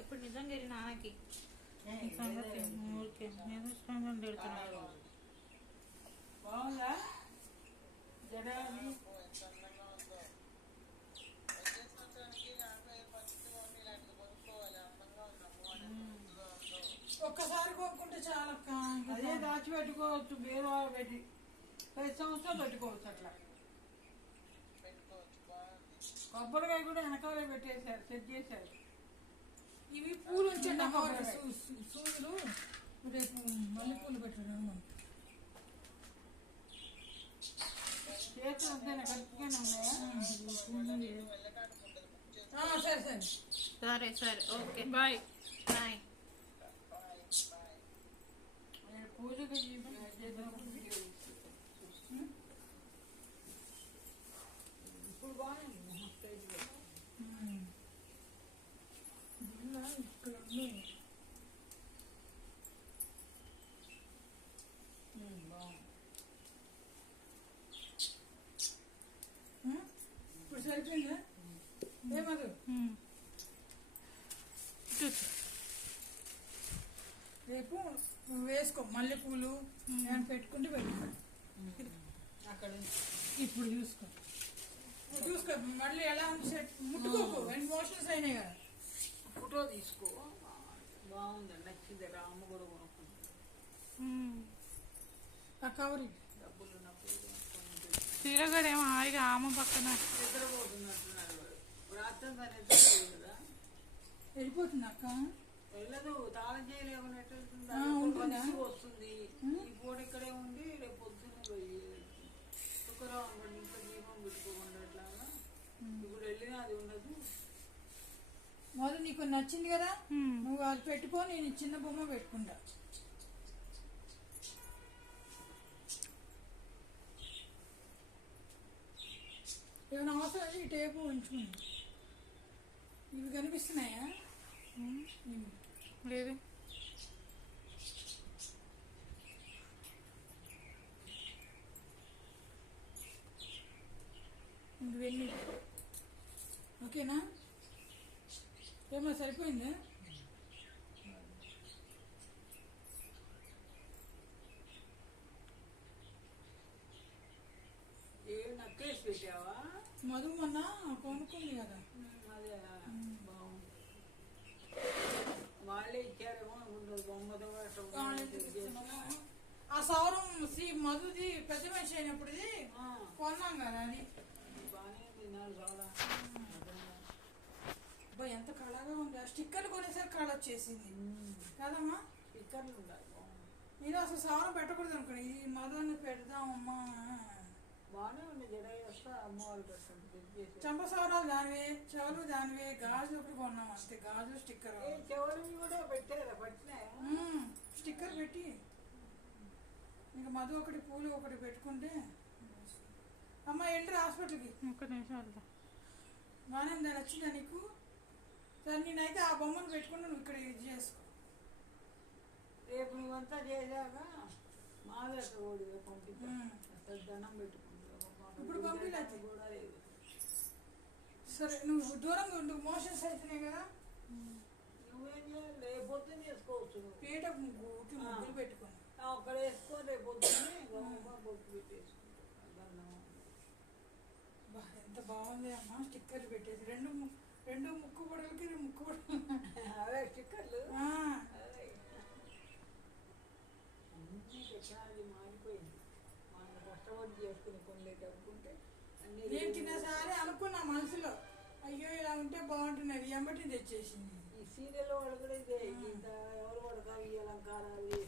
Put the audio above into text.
ఇప్పుడు నిజంగా నాన్నకి ఊరికే నేను ఇష్టంగా తిడుతున్నాను. బాగుందా జడాలి ఒక్కసారి కొనుక్కుంటే చాలా అదే దాచిపెట్టుకోవచ్చు. బీరు పెట్టి 10 సంవత్సరాలు పెట్టుకోవచ్చు. అట్లా కొబ్బరికాయ కూడా వెనకాల పెట్టేశారు, సెట్ చేశారు. ఇవి పూలు ఉంచండి సూదులు. రేపు మల్లె పూలు పెట్టడం చేతులు అంతేనా కరెక్ట్గానే ఉన్నాయా? సరే సరే సరే సరే ఓకే బాయ్ బాయ్. పూజకి ఇప్పుడు బాగుంది. ఇక్కడ బాగుంది. ఇప్పుడు సరిపోయిందా? ఏమదు రేపు వేసుకో మల్లెపూలు నేను పెట్టుకుంటే పెట్టుకో. అక్కడ ఇప్పుడు చూసుకో చూసుకో మళ్ళీ ఎలా ఉంది సెట్ ముట్టుకోకు. 2 మోషన్స్ అయినాయి కదా. ఫోటో తీసుకో. బాగుంది, నచ్చింది. రామ్మ కూడా కొనుక్కుంది. ఆ కవర్ డబ్బులు ఉన్నప్పుడు తిరగడేమో హాయిగా ఆమె పక్కన నిద్రపోతున్నట్టున్నాడు. రాత్రి కదా వెళ్ళిపోతుంది అక్క. వెళ్ళదు, తాళం చేయలేమన్నట్టు వస్తుంది. ఈ పూట ఇక్కడే ఉంది. రేపు పొద్దున్న పోయి శుక్రవారం ఇంకా దీపం పెట్టుకోకుండా అట్లాగా. ఇప్పుడు వెళ్ళినా అది ఉండదు. మొదలు నీకు నచ్చింది కదా, నువ్వు అది పెట్టుకో. నేను చిన్న బొమ్మ పెట్టుకుంటా. ఏమైనా అవసరం ఈ టేపు ఉంచుకుంది. ఇవి కనిపిస్తున్నాయా? లేదు. ఇవన్నీ ఓకేనా? ఏమో సరిపోయిందా? ఏ నక్కేసి పెట్టావా? మధు మొన్న కొనుక్కుంది కదా. అదే బాగుంది. వాళ్ళే ఇచ్చారేమో బొమ్మతో. ఆ సౌరం శ్రీ మధుది పెద్ద మనిషి అయినప్పుడుది కొన్నాం కదా. అది బాగానే తినాలి. చాలా ఎంత కళగా ఉంది. స్టిక్కర్లు కొనేసరికి కళ వచ్చేసింది కదమ్మా. స్టిక్కర్లు ఉండాలి. నేను అసలు సౌరం పెట్టకూడదు అనుకోండి. ఇది మధుని పెడదామమ్మా. బాగానే ఉంది. జడ వేస్తా అమ్మవాళ్ళు పెట్టండి. చంప సౌరాలు దానివే, చెవులు దానివే, గాజులు ఒకటి కొన్నాం అంతే. గాజు స్టిక్కర్ చెవులు కూడా పెట్టారా? పట్టినాయా? స్టిక్కర్ పెట్టి ఇంకా మధు ఒకటి పూలు ఒకటి పెట్టుకుంటే. అమ్మ ఎంట్రీ హాస్పిటల్కి. ఒక్క నిమిషాలు బాగానే ఉందా? నచ్చిందా నీకు? సరే నేనైతే ఆ బొమ్మను పెట్టుకుంటే నువ్వు ఇక్కడ ఇది చేసుకో. రేపు నువ్వంతా చేసాక మాదే పంపిస్తా. దండం పెట్టుకుంటా. ఇప్పుడు పంపిలేదు కూడా లేదు. సరే నువ్వు దూరంగా ఉండు. మోషన్స్ అవుతున్నాయి కదా. నువ్వేం చేయాలి? రేపు పొద్దున్న చేసుకోవచ్చు. పీట ముగ్గులు పెట్టుకుని అక్కడ వేసుకో. రేపు పొద్దున్నే బొట్టు పెట్టేసుకుంటా. ఎంత బాగుంది అమ్మా. స్టిక్కర్లు పెట్టేసి రెండు ముక్కు పొడలకి ముక్కు పొడలు అవే స్టిక్కర్లు. టెక్నాలజీ మారిపోయింది. మనం కష్టపడి చేసుకుని కొన్ని డబ్బుంటే నేను తినేసారి అనుకున్నా మనసులో, అయ్యో ఇలా ఉంటే బాగుంటున్నది. ఎంబటి తెచ్చేసింది. ఈ సీరియల్ వాళ్ళు కూడా ఇదే. ఇంత ఎవరు పడతారు ఈ అలంకారాలు